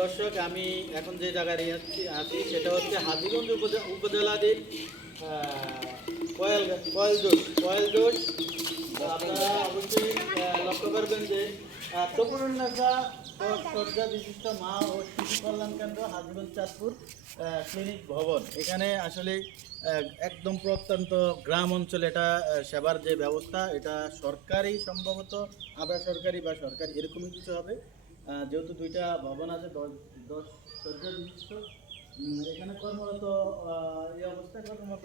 দর্শক, আমি এখন যে জায়গায় আছি আছি, সেটা হচ্ছে হাজিগঞ্জ উপজে- উপজেলাধীন কয়েল কয়েলজোট কয়েলজোট আপনারা অবশ্যই লক্ষ্য করবেন যে তপুরুন্নাসা সজ্জা বিশিষ্ট মা ও শিশু কল্যাণ কেন্দ্র হাজিগঞ্জ চাঁদপুর ক্লিনিক ভবন। এখানে আসলে একদম প্রত্যন্ত গ্রাম অঞ্চলে এটা সেবার যে ব্যবস্থা, এটা সরকারি সম্ভবত আবার সরকারি বা সরকারি, এরকমই কিছু হবে। যেহেতু দুইটা ভবন আছে, দশ দশ বিশিষ্ট এখানে কর্মরত এই অবস্থায় কর্মরত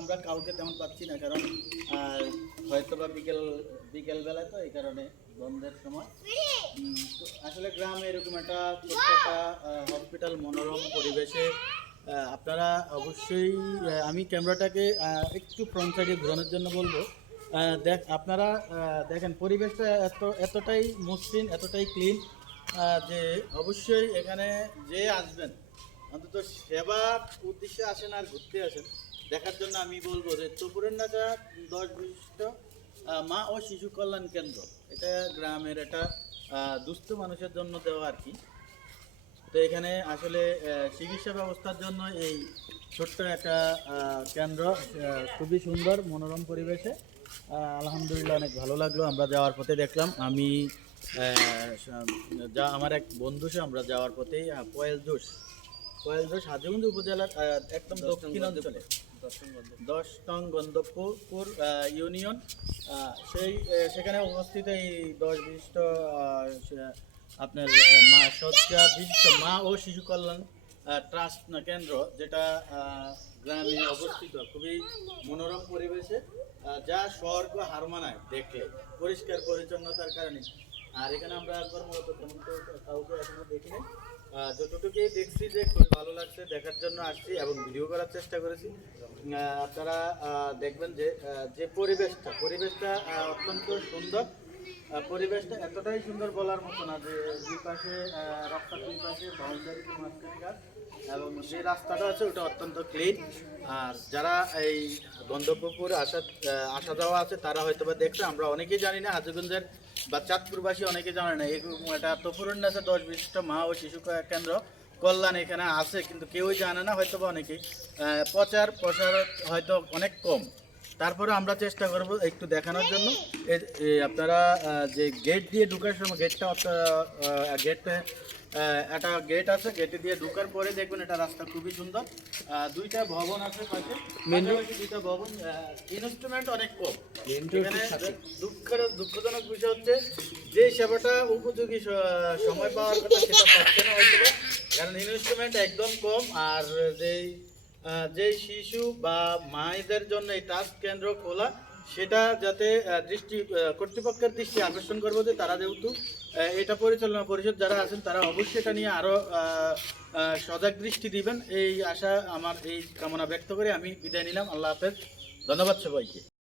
আমরা কাউকে তেমন পাচ্ছি না, কারণ হয়তো বা বিকেল বিকেল বেলায় তো এই কারণে বন্ধের সময়। আসলে গ্রামে এরকম একটা একটা হসপিটাল মনোরম পরিবেশে আপনারা অবশ্যই আমি ক্যামেরাটাকে একটু ফ্রন্ট সাইডে ঘোরানোর জন্য বলব। দেখ, আপনারা দেখেন, পরিবেশটা এত, এতটাই মসৃণ, এতটাই ক্লিন যে অবশ্যই এখানে যে আসবেন, অন্তত সেবা উদ্দেশ্যে আসেন আর ঘুরতে আসেন, দেখার জন্য আমি বলব যে চপুরের নাচা দশ বিশিষ্ট মা ও শিশু কল্যাণ কেন্দ্র, এটা গ্রামের একটা দুস্থ মানুষের জন্য দেওয়া আর কি। তো এখানে আসলে চিকিৎসা ব্যবস্থার জন্য এই ছোট্ট একটা কেন্দ্র খুবই সুন্দর মনোরম পরিবেশে। আলহামদুলিল্লাহ অনেক ভালো লাগল আমরা যাওয়ার পথে দেখলাম। আমি যা আমার এক বন্ধু সে আমরা যাওয়ার পথেই আহ, কয়েল জোশ। কয়েল জোশ হাজিগঞ্জ উপজেলার একদম দক্ষিণ অঞ্চলে। দশ নং গন্ধপুর ইউনিয়ন। সেই সেখানে অবস্থিত এই দশ বিশিষ্ট আপনার মা সজ্জা বিশিষ্ট মা ও শিশু কল্যাণ ট্রাস্ট কেন্দ্র, যেটা গ্রামে অবস্থিত, খুবই মনোরম পরিবেশে যা স্বর্গ হার মানায় দেখলে পরিষ্কার পরিচ্ছন্নতার কারণে। আর এখানে আমরা কর্মরত তেমন তো কাউকে এখনও দেখিনি। যতটুকুই দেখছি যে খুবই ভালো লাগছে, দেখার জন্য আসছি এবং ভিডিও করার চেষ্টা করেছি। আপনারা দেখবেন যে যে পরিবেশটা পরিবেশটা অত্যন্ত সুন্দর। পরিবেশটা এতটাই সুন্দর বলার মতো না যে দুই পাশে রাস্তার দুই পাশে বাউন্ডারি মাঝখানে এবং যে রাস্তাটা আছে ওটা অত্যন্ত ক্লিন আর যারা এই গন্ধপুর আসা আসা যাওয়া আছে, তারা হয়তো বা দেখছে, আমরা অনেকেই জানি না, হাজিগঞ্জের বা চাঁদপুরবাসী অনেকে জানে না। এরকম একটা তপুরন্য আছে, দশ বিশিষ্ট মা ও শিশু কেন্দ্র। কল্যাণ এখানে আছে, কিন্তু কেউই জানে না হয়তো বা অনেকেই। প্রচার প্রসার হয়তো অনেক কম। তারপরে আমরা চেষ্টা করব একটু দেখানোর জন্য। আপনারা যে গেট দিয়ে ঢুকার সময় গেটটা গেটে একটা গেট আছে গেটে দিয়ে ঢুকার পরে দেখবেন এটা রাস্তা খুবই সুন্দর। দুইটা ভবন আছে পাশে। দুইটা ভবন ইনস্ট্রুমেন্ট অনেক কম। এখানে দুঃখের দুঃখজনক বিষয় হচ্ছে যে সেবাটা উপযোগী সময় পাওয়ার কথা সেটা পাচ্ছে না হয়তো। কারণ ইনস্ট্রুমেন্ট একদম কম আর যেই যে শিশু বা মায়েদের জন্য এই ট্রাস্ট কেন্দ্র খোলা, সেটা যাতে দৃষ্টি কর্তৃপক্ষের দৃষ্টি আকর্ষণ করব যে তারা যেহেতু এটা পরিচালনা পরিষদ যারা আছেন, তারা অবশ্যই এটা নিয়ে আরও সজাগ দৃষ্টি দিবেন। এই আশা, আমার এই কামনা ব্যক্ত করে আমি বিদায় নিলাম। আল্লাহ হাফেজ। ধন্যবাদ সবাইকে।